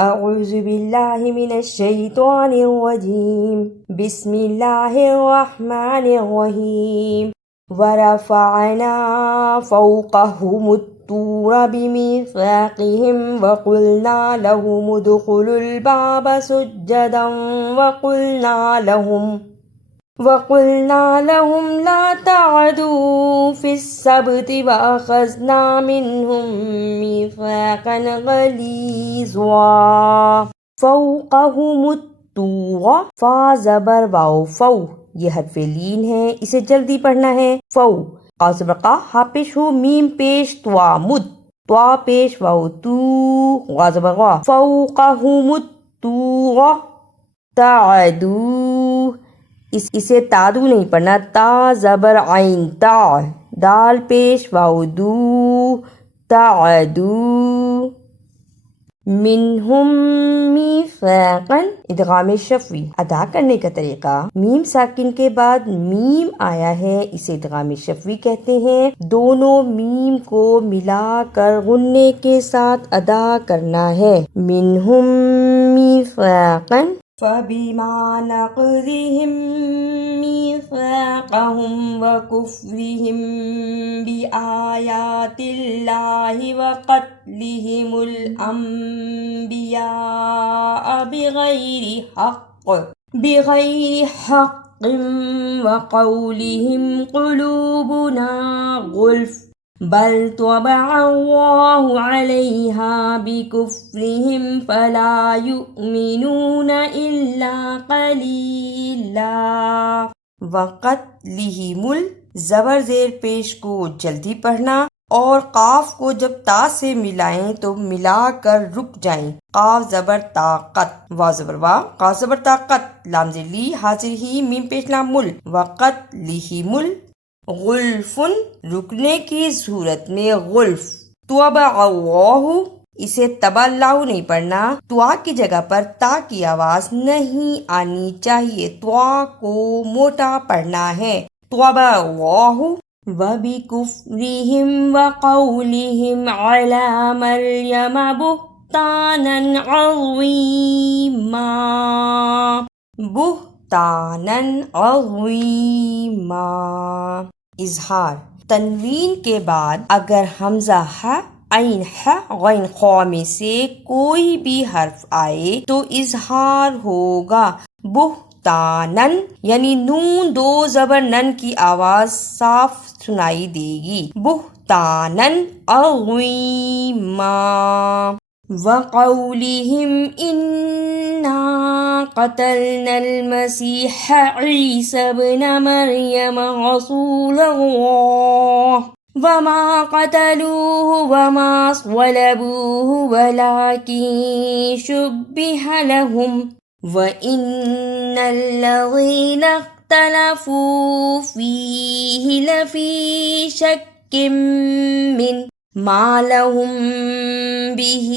اعوذ باللہ من الشیطان الرجیم بسم اللہ الرحمن الرحیم ورفعنا فوقهم الطور بميثاقهم وقلنا لهم ادخلوا الباب سجدا وقلنا لهم لا تعدوا في السبت وأخذنا منهم ميثاقا غليظا فوقهم الطور فا زبر واو فو یہ حرف لین ہے، اسے جلدی پڑھنا ہے. فو قاف زبر قا ہا پیش ہو میم پیش توا مد توا پیش واو تو غا زبر غا فوقهم الطور تعدو اسے تادو نہیں پڑھنا، تا زبر عین تا دال پیش واو دو تعدو. منہم میثاقا ادغام شفوی. ادا کرنے کا طریقہ، میم ساکن کے بعد میم آیا ہے، اسے ادغام شفوی کہتے ہیں. دونوں میم کو ملا کر غنے کے ساتھ ادا کرنا ہے. منہم میثاقا فَبِمَا نَقْضِهِمْ مِيثَاقَهُمْ وَكُفْرِهِمْ بِآيَاتِ اللَّهِ وَقَتْلِهِمُ الْأَنْبِيَاءَ بِغَيْرِ حَقٍّ وَقَوْلِهِمْ قُلُوبُنَا غُلْفٌ بل طبع الله عليها بكفرهم فلا يؤمنون إلا قليلا. وقتلهم زبر زیر پیش کو جلدی پڑھنا اور قاف کو جب تا سے ملائیں تو ملا کر رک جائیں. قاف زبر طاقت وا زبر وا قاف زبر طاقت لام زیر لی حاضر ہی میم پیش لام مل. وقتلهم غلفن رکنے کی صورت میں غلف. طبع اللہ اسے طبع اللہ نہیں پڑھنا، توا کی جگہ پر تا کی آواز نہیں آنی چاہیے، توا کو موٹا پڑھنا ہے. طبع اللہ وبکفرہم وقولہم علی مریم بہتانا عظیما بہتانا عظیما. اظہار، تنوین کے بعد اگر حمزہ ح عین ح غین خا میں سے کوئی بھی حرف آئے تو اظہار ہوگا. بہتانن یعنی نون دو زبر نن کی آواز صاف سنائی دے گی. بہتانن عظیما. وقولہم انا قتلنا المسیح عیسی ابن مریم رسول اللہ وما قتلوه وما صلبوه ولكن شبه لهم وإن الذين اختلفوا فيه لفي شك منه ما لهم به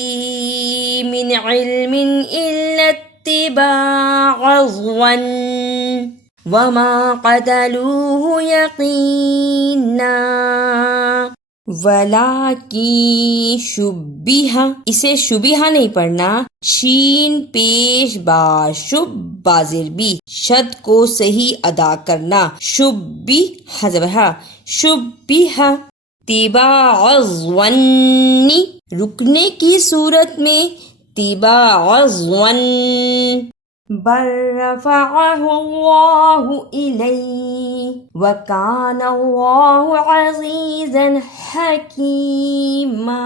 من علم إلا اتباع الظن وما قتلوه يقينا. وَلَكِن شُبِّهَ اسے شبیہ نہیں پڑھنا، شین پیش با شب بازر بی شد کو صحیح ادا کرنا. شبیہ زبرہ شبیہ. اتباع الظن رکنے کی صورت میں اتباع الظن. بل رفعه الله إليه وكان الله عزيزا حكيما.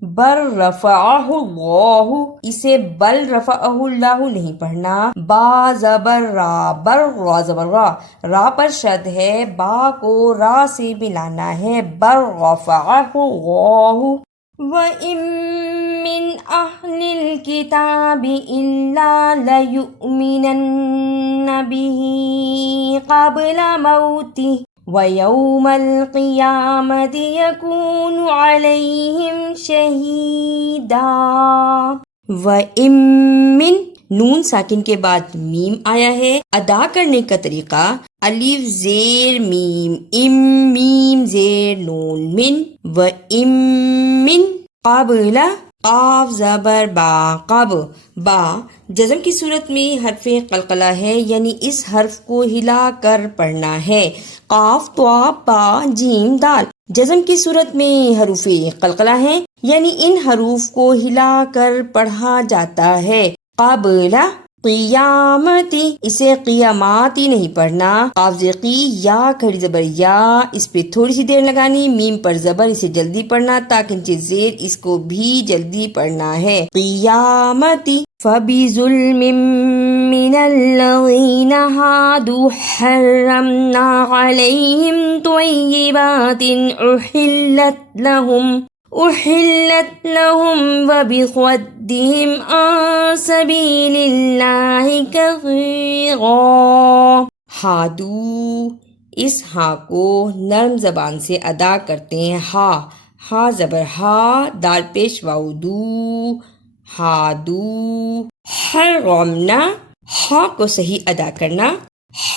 بل رفعه اللہ اسے بل رفعه اللہ نہیں پڑھنا، با زبر را بر را زبر را را پر شد ہے، با کو را سے ملانا ہے. بل رفعه اللہ. وَإِن مِّنْ أَهْلِ الْكِتَابِ إِلَّا لَيُؤْمِنَنَّ بِهِ قَبْلَ مَوْتِهِ وَيَوْمَ الْقِيَامَةِ يَكُونُ عَلَيْهِمْ شَهِيدًا. وَإِن مِّن نون ساکن کے بعد میم آیا ہے. ادا کرنے کا طریقہ، الف زیر میم ام میم زیر نون من و ام من قابلہ قاف زبر با قب با جزم کی صورت میں حرف قلقلہ ہے، یعنی اس حرف کو ہلا کر پڑھنا ہے۔ قاف طا با جیم دال جزم کی صورت میں حروف قلقلہ ہیں، یعنی ان حروف کو ہلا کر پڑھا جاتا ہے۔ قابلہ قیامتی اسے قیاماتی نہیں پڑھنا۔ قاف زیر قی یا کھڑی زبر یا، اس پہ تھوڑی سی دیر لگانی، میم پر زبر اسے جلدی پڑھنا، تاکہ زیر اس کو بھی جلدی پڑھنا ہے۔ قیامتی فَبِظُلْمٍ مِّنَ الَّذِينَ هَادُوا حَرَّمْنَا عَلَيْهِمْ طَيِّبَاتٍ أحلت لهم وبصدهم عن سبيل الله كثيرا۔ ہادو اس ہاں کو نرم زبان سے ادا کرتے ہیں۔ ہا ہا زبر ہا دال پیش واو دو ہادو۔ حرمنا ہا کو صحیح ادا کرنا۔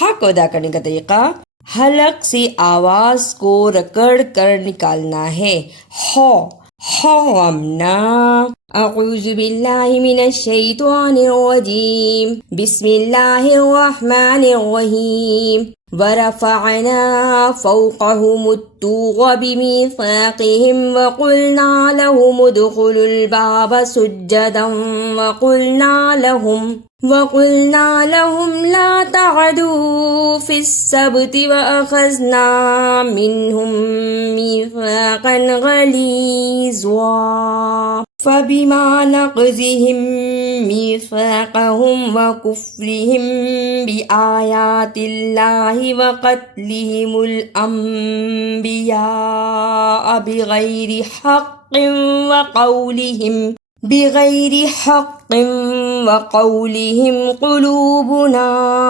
ہا کو ادا کرنے کا طریقہ حلق سے آواز کو رگڑ کر نکالنا ہے۔ ہو حرمنا۔ اعوذ باللہ من الشیطان الرجیم، بسم اللہ الرحمن الرحیم۔ ورفعنا فوقهم الطور بميثاقهم وقلنا لهم ادخلوا الباب سجدا وقلنا لهم لا تعدوا في السبت وأخذنا منهم ميثاقا غليظا فبما نقضهم ميثاقهم وكفرهم بآيات الله وقتلهم الأنبياء بغير حق وقولهم قلوبنا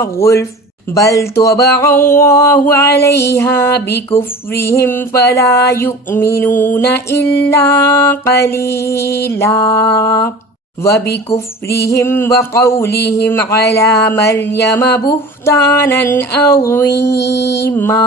غلف بل طبع الله عليها بكفرهم فلا يؤمنون إلا قليلا وبكفرهم وقولهم على مريم بهتانا عظيما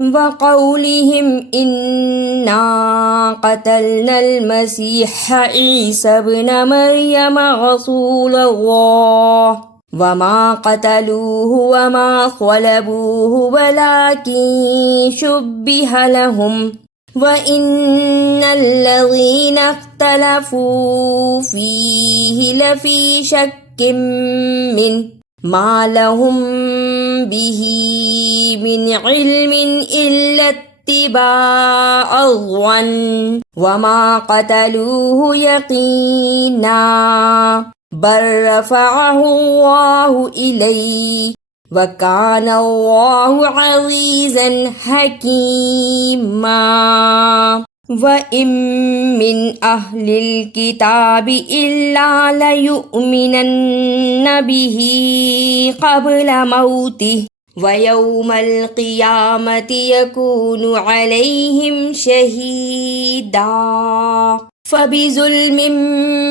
وقولهم إنا قتلنا المسيح عيسى ابن مريم رسول الله وما قتلوه وما صلبوه ولكن شبه لهم وَإِنَّ الَّذِينَ اخْتَلَفُوا فِيهِ لَفِي شَكٍّ مِّنْهُ مَا لَهُم بِهِ مِنْ عِلْمٍ إِلَّا اتِّبَاعَ الظَّنِّ وَمَا قَتَلُوهُ يَقِينًا بَل رَّفَعَهُ اللَّهُ إِلَيْهِ وَكَانَ اللَّهُ عَزِيزًا حَكِيمًا وَإِن مِّنْ أَهْلِ الْكِتَابِ إِلَّا لَيُؤْمِنَنَّ بِهِ قَبْلَ مَوْتِهِ وَيَوْمَ الْقِيَامَةِ يَكُونُ عَلَيْهِمْ شَهِيدًا۔ فَبِظُلْمٍ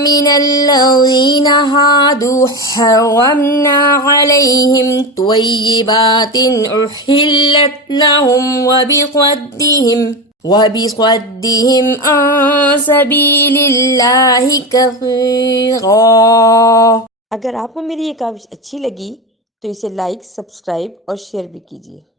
مِّنَ الَّذِينَ هَادُوا حَرَّمْنَا عَلَيْهِمْ طَيِّبَاتٍ أُحِلَّتْ لَهُمْ وبصدهم عن سبيل الله كثيرا۔ اگر آپ کو میری یہ کاوش اچھی لگی تو اسے لائک، سبسکرائب اور شیئر بھی کیجیے۔